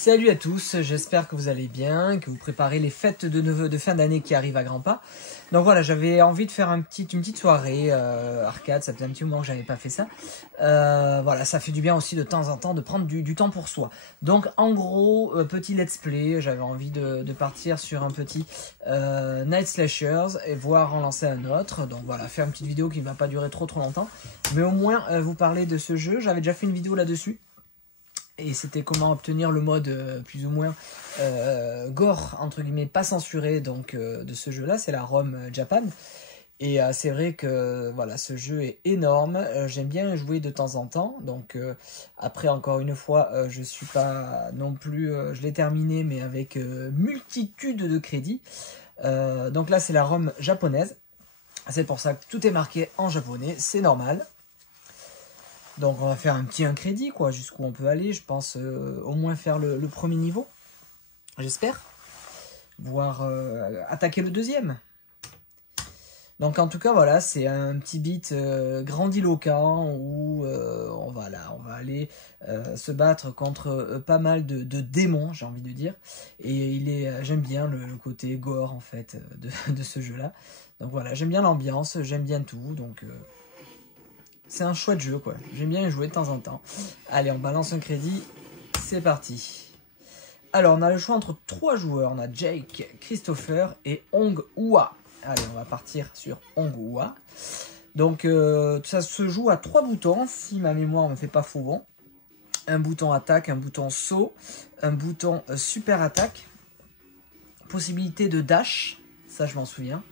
Salut à tous, j'espère que vous allez bien, que vous préparez les fêtes de fin d'année qui arrivent à grands pas. Donc voilà, j'avais envie de faire une petite soirée arcade, ça faisait un petit moment que j'avais pas fait ça. Voilà, ça fait du bien aussi de temps en temps de prendre du temps pour soi. Donc en gros, petit let's play, j'avais envie de partir sur un petit Night Slashers et voir en lancer un autre. Donc voilà, faire une petite vidéo qui ne va pas durer trop longtemps. Mais au moins vous parler de ce jeu, j'avais déjà fait une vidéo là-dessus. Et c'était comment obtenir le mode plus ou moins gore, entre guillemets, pas censuré donc, de ce jeu-là. C'est la ROM Japan. Et c'est vrai que voilà, ce jeu est énorme. J'aime bien jouer de temps en temps. Donc après, encore une fois, je suis pas non plus... je l'ai terminé, mais avec multitude de crédits. Donc là, c'est la ROM japonaise. C'est pour ça que tout est marqué en japonais. C'est normal. Donc on va faire un petit crédit, quoi, jusqu'où on peut aller. Je pense au moins faire le premier niveau, j'espère. Voire attaquer le deuxième. Donc en tout cas, voilà, c'est un petit beat grandiloquent où on va aller se battre contre pas mal de démons, j'ai envie de dire. Et j'aime bien le côté gore, en fait, de ce jeu-là. Donc voilà, j'aime bien l'ambiance, j'aime bien tout, donc... c'est un chouette jeu, quoi. J'aime bien y jouer de temps en temps. Allez, on balance un crédit. C'est parti. Alors, on a le choix entre 3 joueurs. On a Jake, Christopher et Hong Hua. Allez, on va partir sur Hong Hua. Donc, ça se joue à 3 boutons, si ma mémoire ne me fait pas faux bon. Un bouton attaque, un bouton saut, un bouton super attaque. Possibilité de dash. Ça, je m'en souviens.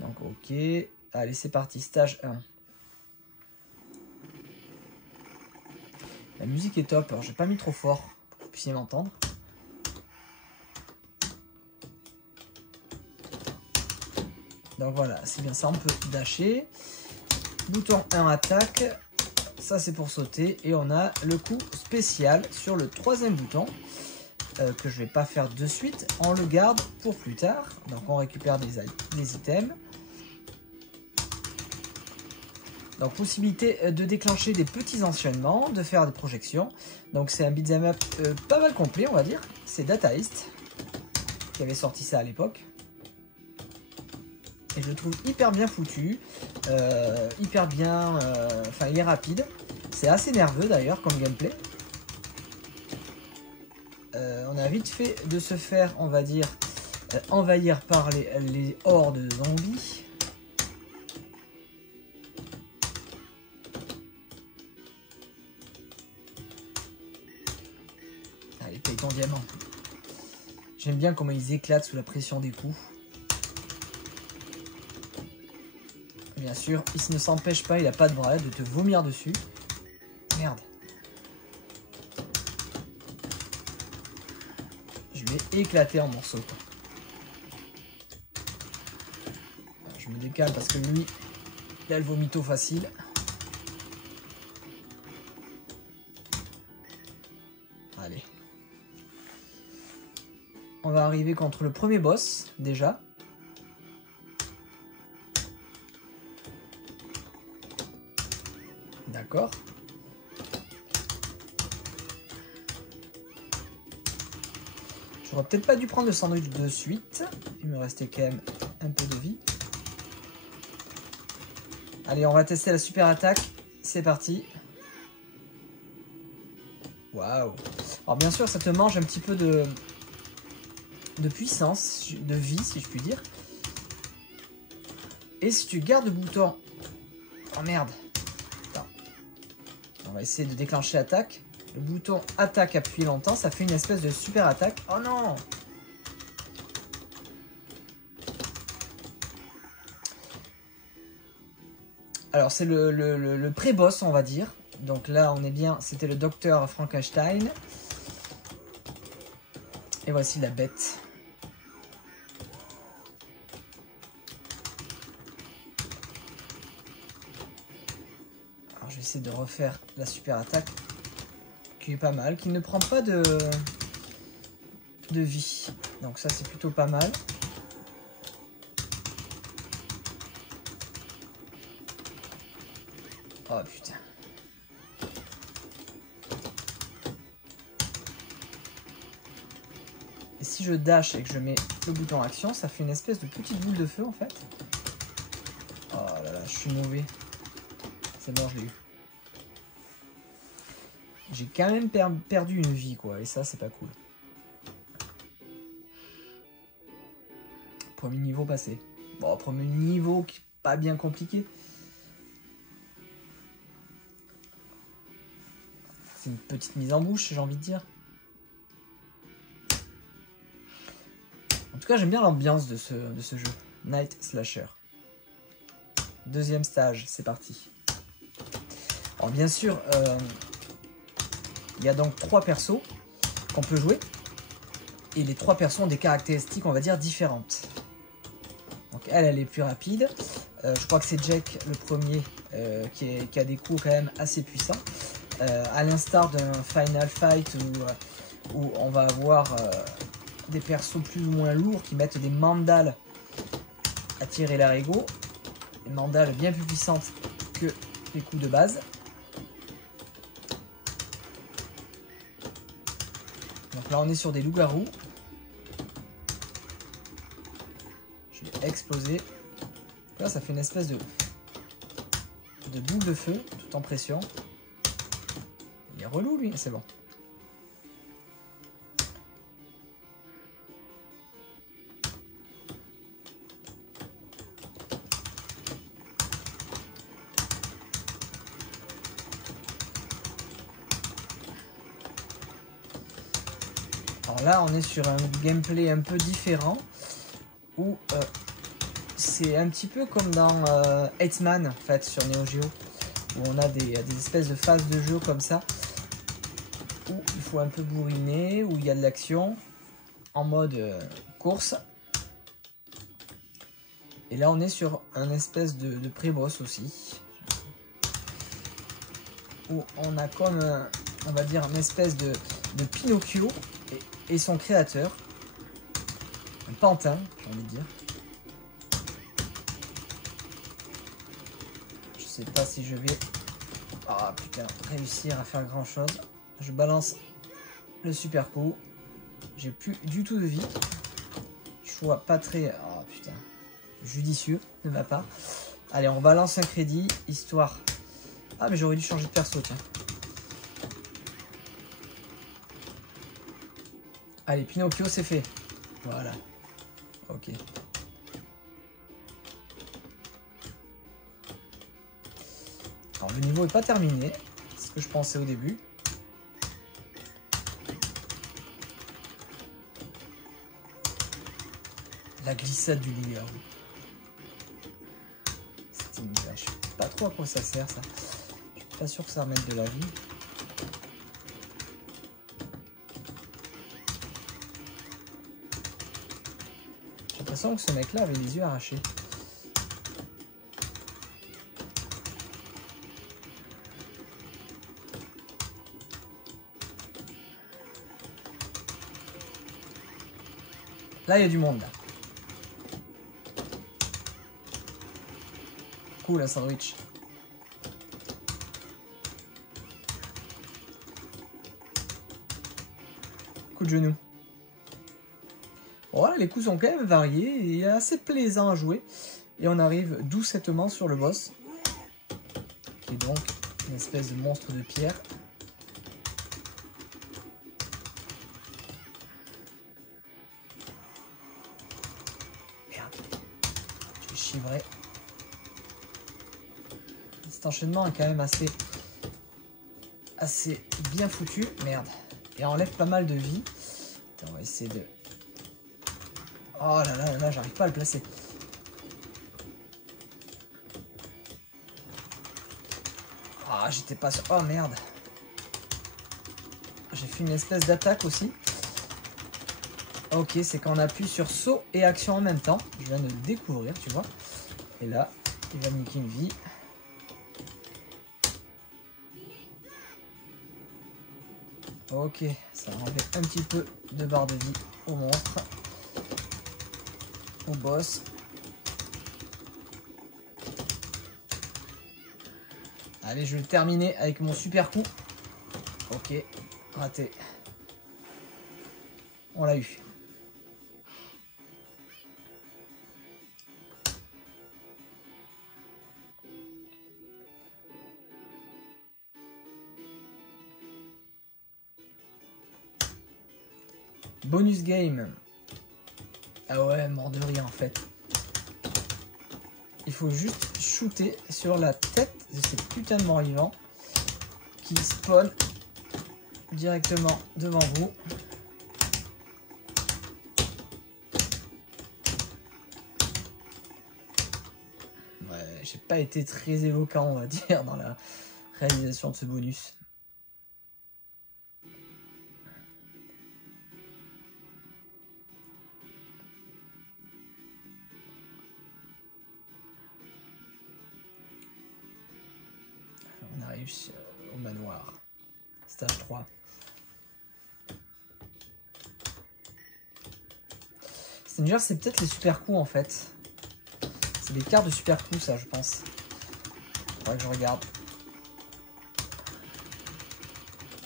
Donc ok, allez c'est parti, stage 1. La musique est top, alors j'ai pas mis trop fort pour que vous puissiez m'entendre. Donc voilà, c'est bien ça, on peut dasher. Bouton 1 attaque, ça c'est pour sauter. Et on a le coup spécial sur le 3e bouton, que je vais pas faire de suite. On le garde pour plus tard, donc on récupère des items. Donc possibilité de déclencher des petits enchaînements, de faire des projections. Donc c'est un beat'em up pas mal complet, on va dire. C'est Data East qui avait sorti ça à l'époque. Et je le trouve hyper bien foutu, hyper bien... Enfin il est rapide. C'est assez nerveux d'ailleurs comme gameplay. On a vite fait de se faire, on va dire, envahir par les hordes de zombies. Paye ton diamant. J'aime bien comment ils éclatent sous la pression des coups. Bien sûr, il ne s'empêche pas, il n'a pas de bras, de te vomir dessus. Merde. Je lui ai éclaté en morceaux. Quoi. Je me décale parce que lui, il a le vomito facile. Allez. On va arriver contre le premier boss, déjà. D'accord. J'aurais peut-être pas dû prendre le sandwich de suite. Il me restait quand même un peu de vie. Allez, on va tester la super attaque. C'est parti. Waouh. Alors bien sûr, ça te mange un petit peu de puissance, de vie si je puis dire. Et si tu gardes le bouton... Oh merde. Attends. On va essayer de déclencher attaque. Le bouton attaque appuyé longtemps, ça fait une espèce de super attaque. Oh non. Alors c'est le pré-boss on va dire. Donc là on est bien, c'était le docteur Frankenstein. Et voici la bête. Alors je vais essayer de refaire la super attaque. Qui est pas mal, qui ne prend pas de vie. Donc ça c'est plutôt pas mal. Oh putain. si je dash et que je mets le bouton action, ça fait une espèce de petite boule de feu en fait. Oh là là, je suis mauvais. C'est bon, je l'ai eu. J'ai quand même perdu une vie, quoi. Et ça, c'est pas cool. Premier niveau passé. Bon, premier niveau qui est pas bien compliqué. C'est une petite mise en bouche, j'ai envie de dire. En tout cas, j'aime bien l'ambiance de ce jeu. Night Slasher. Deuxième stage, c'est parti. Alors bien sûr, il y a donc 3 persos qu'on peut jouer. Et les 3 persos ont des caractéristiques, on va dire, différentes. Donc elle est plus rapide. Je crois que c'est Jack le premier qui a des coups quand même assez puissants. À l'instar d'un Final Fight où on va avoir des persos plus ou moins lourds qui mettent des mandales à tirer l'arigot. Des mandales bien plus puissantes que les coups de base. Donc là on est sur des loups-garous. Je vais exploser. Là ça fait une espèce de boule de feu tout en pression. Il est relou lui, c'est bon. Alors là, on est sur un gameplay un peu différent où c'est un petit peu comme dans Hitman en fait sur Neo Geo où on a des espèces de phases de jeu comme ça où il faut un peu bourriner, où il y a de l'action en mode course. Et là, on est sur un espèce de pré-boss aussi où on a comme, on va dire, une espèce de Pinocchio et son créateur. Un pantin, j'ai envie de dire. Je sais pas si je vais putain, réussir à faire grand chose. Je balance le super coup. J'ai plus du tout de vie. Choix pas très putain, judicieux de ma part. Allez, on balance un crédit histoire. Ah mais j'aurais dû changer de perso, tiens. Allez, Pinocchio, c'est fait. Voilà. Ok. Alors, le niveau n'est pas terminé. C'est ce que je pensais au début. La glissade du loup-garou. Je sais pas trop à quoi ça sert, ça. Je suis pas sûr que ça remette de la vie. J'ai l'impression que ce mec-là avait les yeux arrachés. Là, il y a du monde, là. Cool, un sandwich. Coup de genou. Voilà, les coups sont quand même variés et assez plaisants à jouer. Et on arrive doucettement sur le boss. Qui est donc une espèce de monstre de pierre. Merde. Je suis chivré. Cet enchaînement est quand même assez bien foutu. Merde. Et enlève pas mal de vie. On va essayer de... Oh là là là, j'arrive pas à le placer. Ah, j'étais pas sûr. Oh merde. J'ai fait une espèce d'attaque aussi. Ok, c'est quand on appuie sur saut et action en même temps. Je viens de le découvrir, tu vois. Et là, il va niquer une vie. Ok, ça va enlever un petit peu de barre de vie au monstre. Au boss. Allez, je vais le terminer avec mon super coup. Ok, raté. On l'a eu. Bonus game. Ah ouais, mort de rien en fait. Il faut juste shooter sur la tête de ces putains de morts vivants qui spawnent directement devant vous. Ouais, j'ai pas été très éloquent, on va dire, dans la réalisation de ce bonus. On arrive au manoir. Stage 3. Stranger, c'est peut-être les super coups en fait. C'est des cartes de super coups, ça, je pense. Faudrait que je regarde.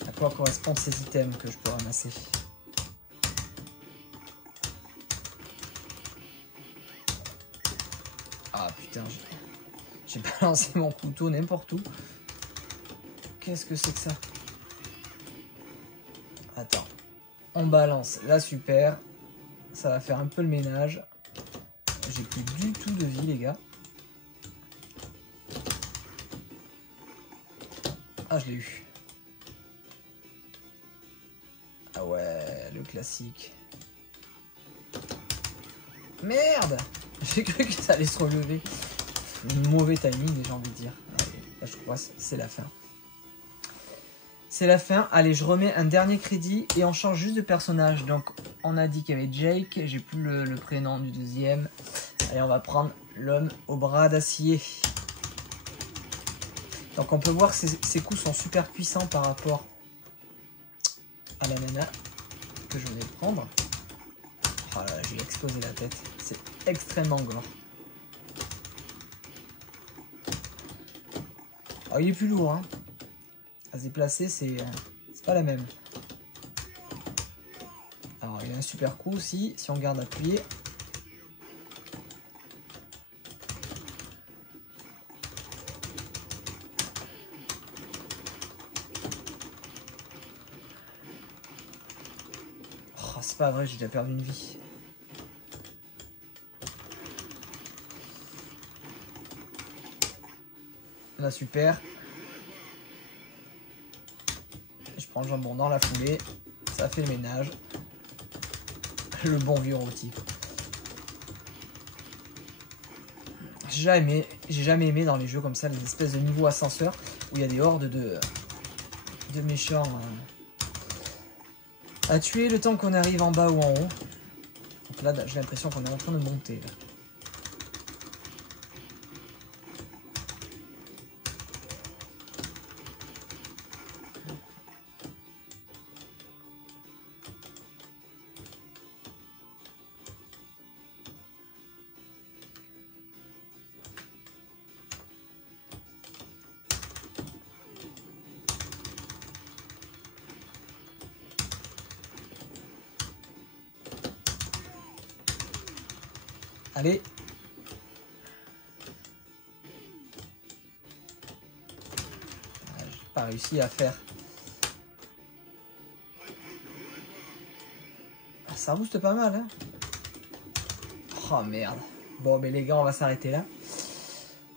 À quoi correspondent ces items que je peux ramasser? Ah putain, j'ai balancé mon couteau n'importe où. Qu'est-ce que c'est que ça? Attends. On balance la super. Ça va faire un peu le ménage. J'ai plus du tout de vie, les gars. Ah, je l'ai eu. Ah ouais, le classique. Merde! J'ai cru que ça allait se relever. Mauvais timing, j'ai envie de dire. Allez, là, je crois que c'est la fin. C'est la fin. Allez, je remets un dernier crédit et on change juste de personnage. Donc, on a dit qu'il y avait Jake. J'ai plus le prénom du deuxième. Allez, on va prendre l'homme au bras d'acier. Donc, on peut voir que ses coups sont super puissants par rapport à la nana que je venais de prendre. Oh là, j'ai explosé la tête. C'est extrêmement gore. Oh, il est plus lourd, hein. À se déplacer, c'est pas la même. Alors, il y a un super coup aussi, si on garde appuyé. Oh, c'est pas vrai, j'ai déjà perdu une vie. Là, super. Je prends le jambon dans la foulée. Ça fait le ménage. Le bon vieux rôti. J'ai jamais aimé dans les jeux comme ça les espèces de niveaux ascenseurs où il y a des hordes de méchants à tuer le temps qu'on arrive en bas ou en haut. Donc là, j'ai l'impression qu'on est en train de monter. Là. Allez. J'ai pas réussi à faire. Ça booste pas mal, hein. Oh merde. Bon, mais les gars, on va s'arrêter là.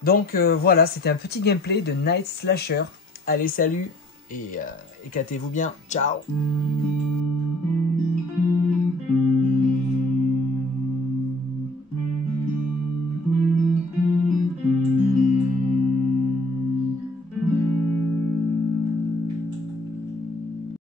Donc voilà, c'était un petit gameplay de Night Slasher. Allez, salut et éclatez-vous bien. Ciao.